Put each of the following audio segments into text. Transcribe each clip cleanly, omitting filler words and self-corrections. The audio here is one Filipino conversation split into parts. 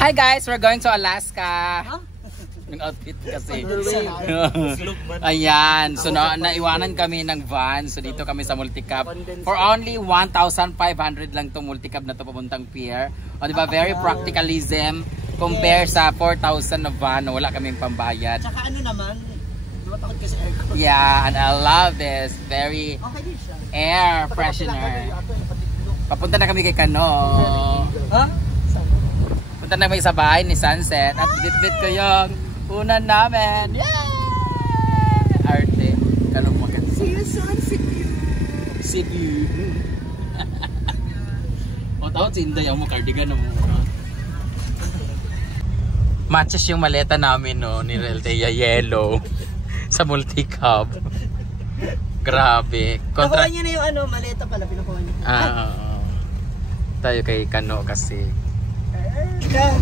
Hi guys, we're going to Alaska. Yung outfit kasi. Ayan, so naiwanan kami ng van. So dito kami sa multicab. For only 1,500 lang to multicab na to papuntang pier. O diba, very practicalism compare sa 4,000 na van. Wala kaming pambayad. Tsaka ano naman, takot kasi aircon. Yeah, and I love this. Very air freshener. Papunta na kami kay Kano. Ha? Punta na kami sa bahay ni Sunset. At bit-bit ko yung unan namin. Yay! Arte. Kano mo agad. See you soon, Cebu. Cebu. O tawad si Inday. Ang cardigan mo. Matches yung maleta namin no, ni Reltea yellow. Sa multicab. Grabe. Nakuha niya na yung ano, maleta pala, pinakuha niya. Tayo kay Kano kasi.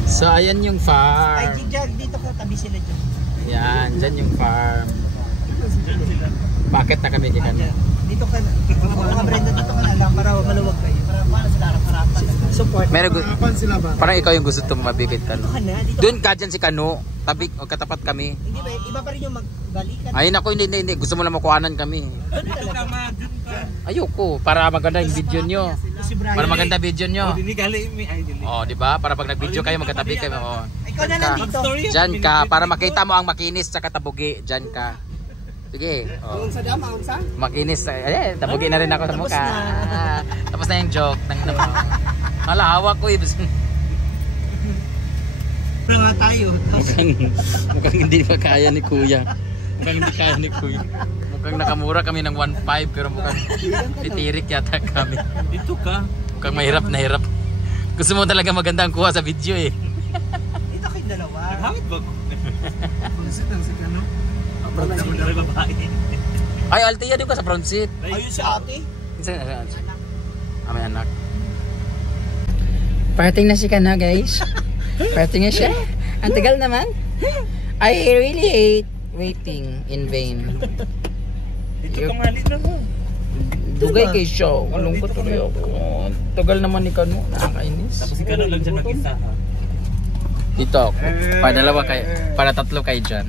So ayan yung farm. Ay, jigjag dito ka, tabi sila dyan. Yan, dyan yung farm. Bakit na kami kay Kano? Dito ka na. Mga Brenda, dito ka na lang para maluwag kayo. Para sila harap-harapan. Support. Parang ikaw yung gusto mabigit Kano. Dito ka na. Doon ka dyan si Kano. Tabi o katapat kami. Hindi ba, iba pa rin yung magbalikan. Ay naku, hindi. Gusto mo lang makuhanan kami. Dito ka ma. Ayoko, para maganda yung video nyo. Para maganda video nyo. Oh, di ba? Para pag nag-video kayo magkatabi kayo. Oh. Ikaw na lang dito. Diyan ka para makita mo ang makinis sa katabugi. Diyan ka. Sige. Oh. Sa dama, sa? Makinis. Tabugi na rin ako sa mukha. Tapos na yung joke ng malahawak ko eh. Wala nga tayo. Mukhang hindi pa kaya ni Kuya. Mukhang nakamura kami ng 1.5 pero mukhang titirik yata kami. Dito ka. Mukhang mahirap na hirap. Gusto mo talaga maganda ang kuha sa video eh. Dito kayo dalawa. Hangit ba ko? Ay, Altea din ka sa front seat. Ayun si ate. May anak. Parating na si Kana guys. Parating na siya. Ang tagal naman. I really hate waiting in vain. Dito ka nga dito. Dugay kay siya. Malungkot tuloy ako. Tagal naman ni Kano. Nakakainis. Tapos si Kano lang dyan mag-isa. Dito ako. Para dalawa kayo. Para tatlo kayo dyan.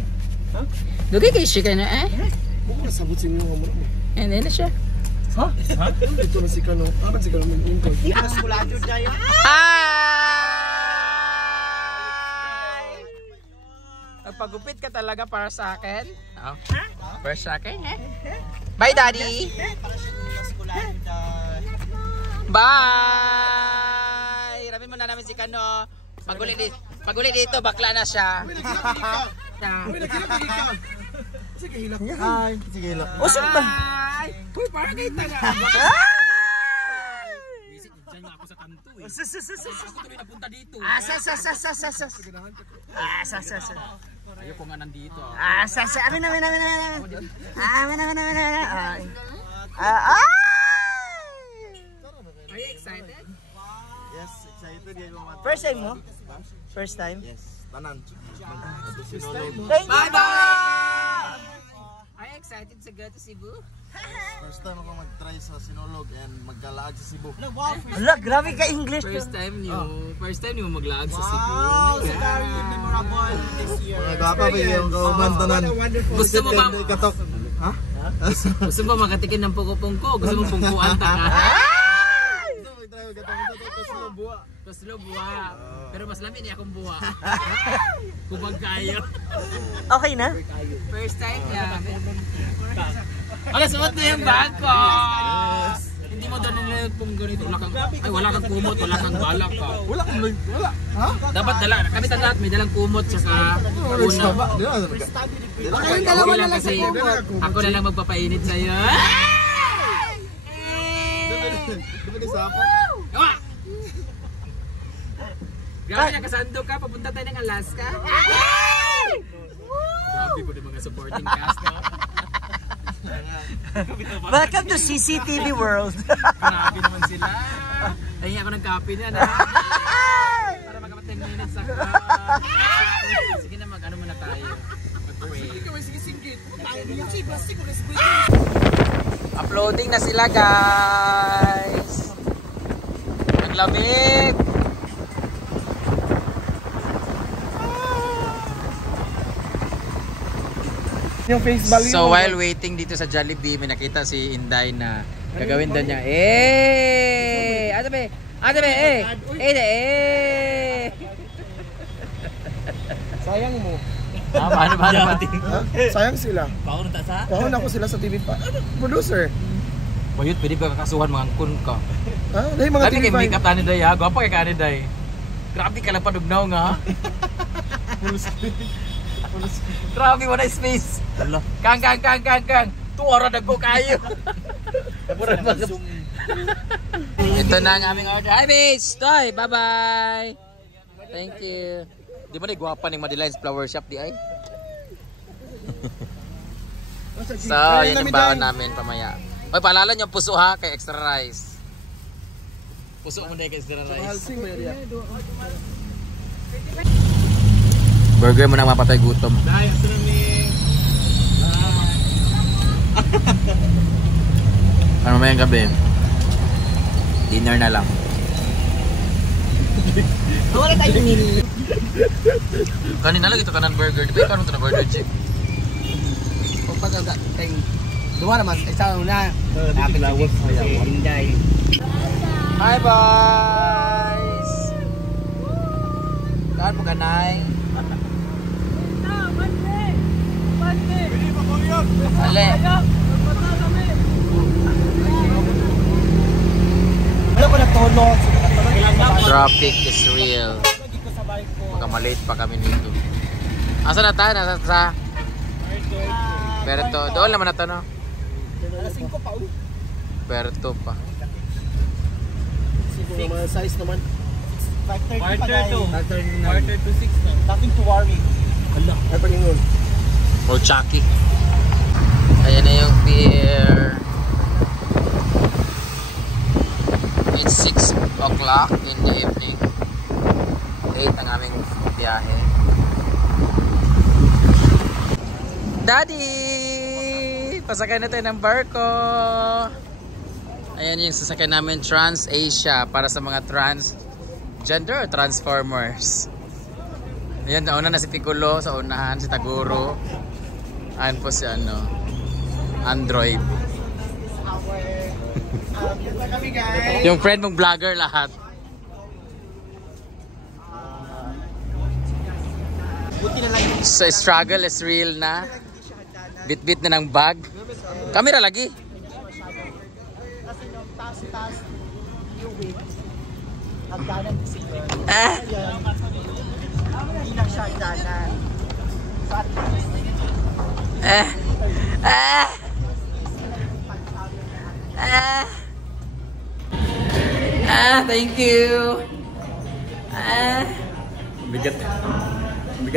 Dugay kay siya Kana eh. Bukong nasabot si Mio mo. And then na siya. Ha? Dito na si Kano. Apat si Kano mag-ingkod. Mas kulado tayo. Nagpagupit ka talaga para sa akin? Oh. Para sa akin, eh? Bye, Daddy! Bye! Ramin mo na namin si Kano. Pag-uli dito, bakla na siya. Sige, hilap. Hi. Sige, hilap. O, saan ba? Uy, parang kayo taga. Visit dyan nga ako sa kanto eh. Ako tuloy napunta dito. Ayoko nga nandito. Amin na. Are you excited? Yes, excited kayo. First time mo? First time? Yes, tanan. Bye-bye! Are you excited to go to Cebu? First time ako mag-try sa Sinulog and magkalaag sa Cebu. Wala, grabe ka English. First time niyo maglaag sa Cebu. Wow, so very memorable this year. Mga gapa ba yung kauman tanan? Gusto mo ba? Katok. Ha? Gusto mo makatikin ng pungko-pungko? Gusto mo pungkuan ta ka? Gusto mo i-try katong buwa. Toslo buwa. Pero mas lamin niya akong buwa. Kubag kayo. Okay na? First time yan. Suot na yung bag ko. Hindi mo doon nila kung ganito. Wala kang kumot, wala kang balak ka. Wala. Ha? Dapat dala. Kami lahat may dalang kumot tsaka una. Kayong dalawa na lang sa kasi ako na lang magpapainit sa'yo. Dito sa ako. Grabe na kasando ka, papunta tayo ng Alaska. Grabe ko yung mga supporting cast, no? Welcome to CCTV World. Grabe naman sila. Tahingi ako ng copy na na. Para makapat 10 minutes ako. Sige na ano muna tayo. Mag-pray. Uploading na sila guys. Ang lamig. Yung face value. So while waiting dito sa Jollibee, may nakita si Inday na gagawin daw niya. Eh! Ate be! Ate be! Sayang mo. Paano? Sayang sila. Paano ta sa? Paano ako sila sa TV pa? Producer. Bayot, pwede ba kakasuhan mga kun ka? Dahil mga Grabe TV kay makeup tani day ha. Gwapa kay kani day. Grabe ka lang padugnaw nga. Grabe mo na space. Hala. Kang. Tuwara dagko kayo. Ito na ang aming order. Hi, base! Toy! Bye-bye! Thank you. Di ba na gwapa ng Madeline's Flower Shop di ay? So, yun yung baon namin pamaya. Oy, paalala nyo, puso ha, kay extra rice. Puso mo na kay extra rice. Burger mo nang mapatay gutom. Dahil ito na ni... Ano mamayang gabi? Dinner na lang. Wala tayong nil. Kanina lang ito kanan burger. Di ba ikaw ito na burger chip? Pag tayo, duwa naman, isa una. Lapit si Inday. Hi boys! Saan mo ganay? Ale! Wala ko natulog. Traffic is real. Magkamalate pa kami dito. Asa na tayo? Nasa sa... Perto. Doon naman na to, no? Alas 5 pa ulit. Perto pa. Mga size naman. 5:30 pa Quarter to. tayo. Quarter to 6 na. Nothing to worry. Hala. Ay paningon. Or Chucky. Ayan na yung pier. It's 6 o'clock in the evening. 8 ang aming biyahe. Daddy! Pasakay na tayo ng barko. Ayan yung sasakay namin, Trans-Asia, para sa mga transgender or transformers. Ayan, nauna na si Piccolo sa unahan, si Taguro. Ayan po si Android. Yung friend mong vlogger lahat. So struggle is real na. Bit-bit na ng bag. Camera lagi. Thank you. Bigat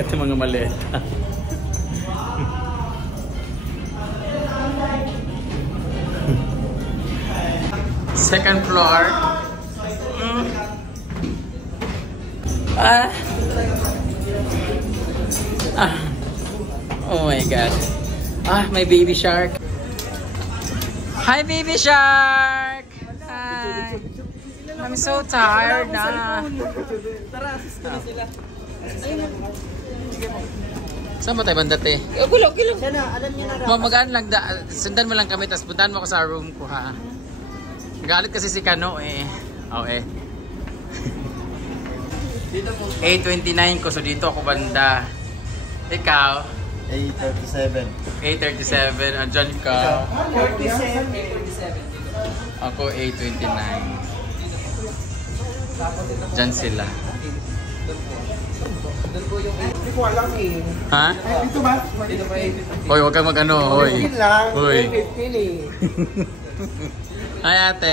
ng mga maleta. Second floor. Oh my god. My baby shark. Hi baby shark. Hi. I'm so tired na. Saan ba tayo bandate? Gulog. Magaan lang. Sundan mo lang kami, tapos puntahan mo ako sa room ko ha. Galit kasi si Kano eh. Oh eh. 8:29 ko, so dito ako banda. Ikaw? 8:37. 8:37. Andyan ka. 8:37. Ako 8:29. Diyan sila. Hindi ko alam eh. Ha? Dito ba? Dito ba? Hoy, huwag kang mag-ano. Hoy. 15 lang. Hoy. 15 eh. Hi ate.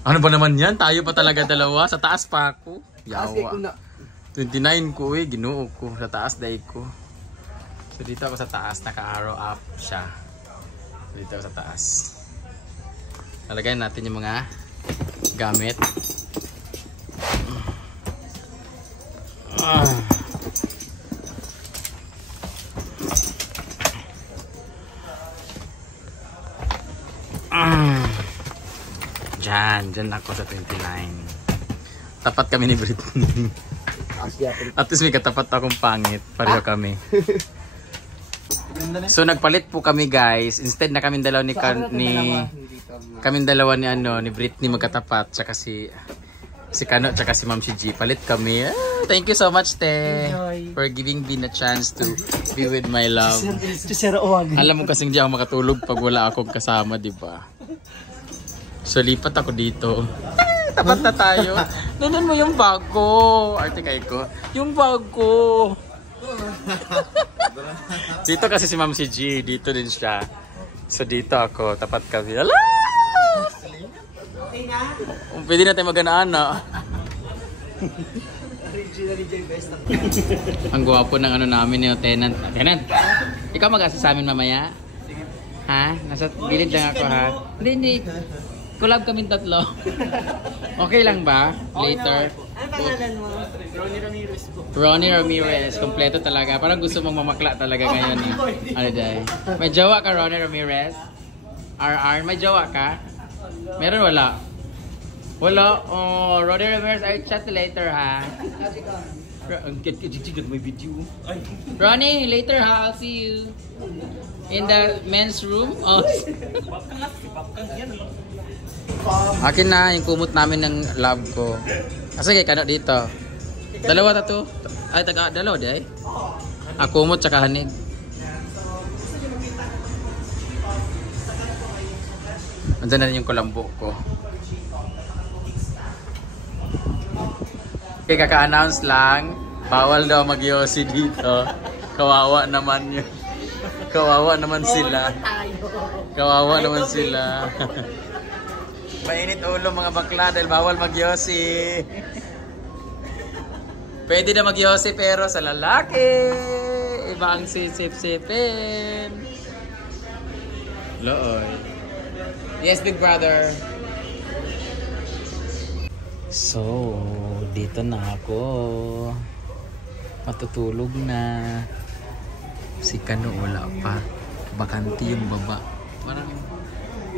Ano ba naman yan? Tayo pa talaga dalawa. Sa taas pa ako. Yawa. 29 ko eh. Ginoo ko. Sa taas day ko. So dito ako sa taas. Naka-arrow up siya. So dito ako sa taas. Nalagay natin yung mga gamit. Diyan ako sa 29. Tapat kami ni Britney. At least may katapat akong pangit. Pareho kami. So nagpalit po kami guys. Instead na kaming dalawa ni kaming dalawa ni ni Britney magkatapat tsaka si Kano tsaka si Ma'am G. Palit kami. Thank you so much te for giving me a chance to be with my love. Alam mo kasing di ako makatulog pag wala akong kasama, di ba? So lipat ako dito. Tapat na tayo. Nanon mo yung bag ko. Arte kay ko. Yung bag ko. Dito kasi si Ma'am G, dito din siya. So dito ako, tapat kami. Ala! Pwede na tayo mag-ana-ana. Ang gwapo ng namin yung tenant. Tenant, ikaw mag-asa sa amin mamaya? Ha? Nasa gilid lang ako ha? Hindi. Collab kaming tatlo. Okay lang ba? Later. Ano pangalan mo? Ronnie Ramirez. Kompleto talaga. Parang gusto mong mamakla talaga ngayon. Ano day? May jowa ka, Ronnie Ramirez? RR, may jowa ka? Meron wala? Wala? Oh, Ronnie Ramirez, I'll chat later ha. May video. Ronnie, later ha. I'll see you. In the men's room? Oh. Akin na yung kumot namin ng lab ko. Sige, kano dito. Dalawa ta to. Ay, dalawa di ay. Kumot tsaka hanid. Andiyan na rin yung kulambo ko. Okay, kaka-announce lang. Bawal daw mag-yosi dito. Kawawa naman yun. Kawawa naman sila. Kawawa naman sila. Mainit ulo mga bakla dahil bawal mag-yosi. Pwede na mag-yosi pero sa lalaki iba ang sisip-sipin. Looy. Yes, big brother. So, dito na ako. Matutulog na. Si Kano wala pa. Bakante yung baba. Parang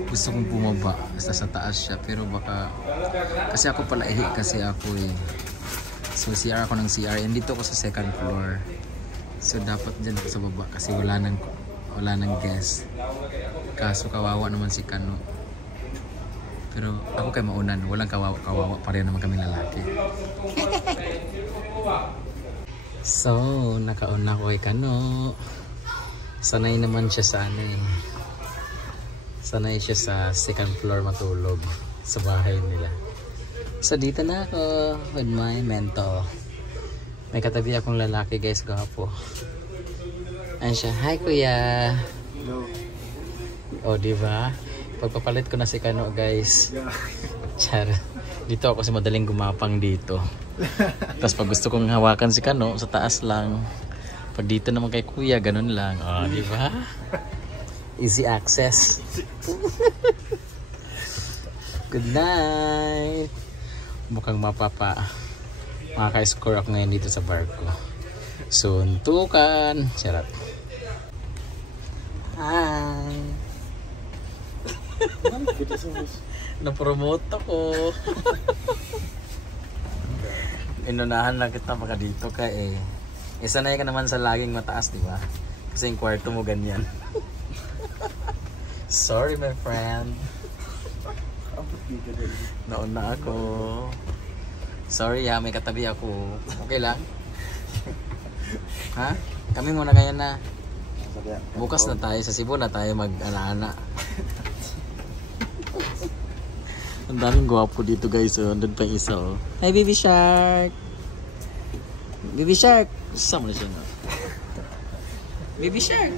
gusto kong bumaba sa taas siya pero baka kasi ako pala kasi ako eh. So CR ako ng CR and dito ako sa second floor. So dapat dyan ako sa baba kasi wala nang guest. Kaso kawawa naman si Kano. Pero ako kay maunan, walang kawawa pa rin naman kami lalaki. So nakauna ko kay Kano. Sanay naman siya sa sanay siya sa second floor matulog sa bahay nila. So dito na ako with my mentor. May katabi akong lalaki guys, gwapo. Ayan siya. Hi kuya. Hello. O diba? Pagpapalit ko na si Kano guys. Char. Dito ako kasi madaling gumapang dito. Tapos pag gusto kong hawakan si Kano sa taas lang. Pag dito naman kay kuya, ganun lang. O diba? Easy access. Good night. Mukhang makaka-score ako ngayon dito sa bar ko. Suntukan. Charot. Hi. Na-promote ako. Inunahan lang kita baka dito ka eh. Sanay ka naman sa laging mataas, di ba? Kasi yung kwarto mo ganyan. Sorry my friend. Nauna ako. Sorry ha, may katabi ako. Okay lang? Ha? Kami muna ngayon na. Bukas na tayo sa Cebu na tayo mag-ana-ana. Ang daming gwapo dito guys. Andun pa yung isa oh. Hi baby shark. Baby shark. Sama na siya na. Baby shark.